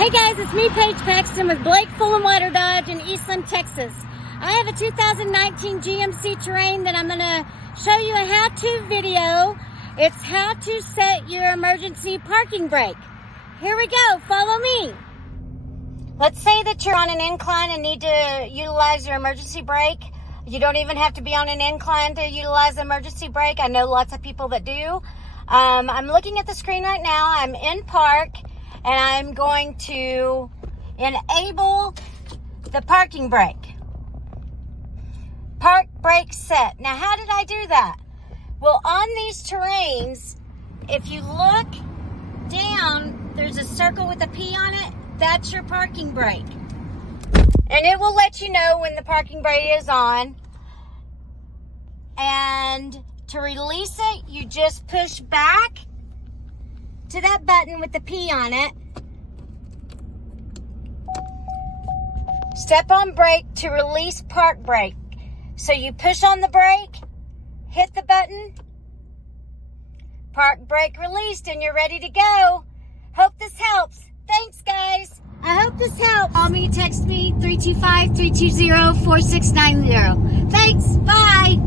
Hey guys, it's me, Paige Paxton with Blake Fulenwider Dodge in Eastland, Texas. I have a 2019 GMC Terrain that I'm going to show you a how-to video. It's how to set your emergency parking brake. Here we go, follow me. Let's say that you're on an incline and need to utilize your emergency brake. You don't even have to be on an incline to utilize the emergency brake. I know lots of people that do. I'm looking at the screen right now. I'm in park. And I'm going to enable the parking brake. Park brake set. Now, how did I do that? Well, on these terrains, if you look down, there's a circle with a P on it. That's your parking brake. And it will let you know when the parking brake is on. And to release it, you just push back to that button with the P on it. Step on brake to release park brake. So you push on the brake, hit the button, park brake released, and you're ready to go. Hope this helps. Thanks, guys. I hope this helps. Call me, text me, 325-320-4690. Thanks, bye.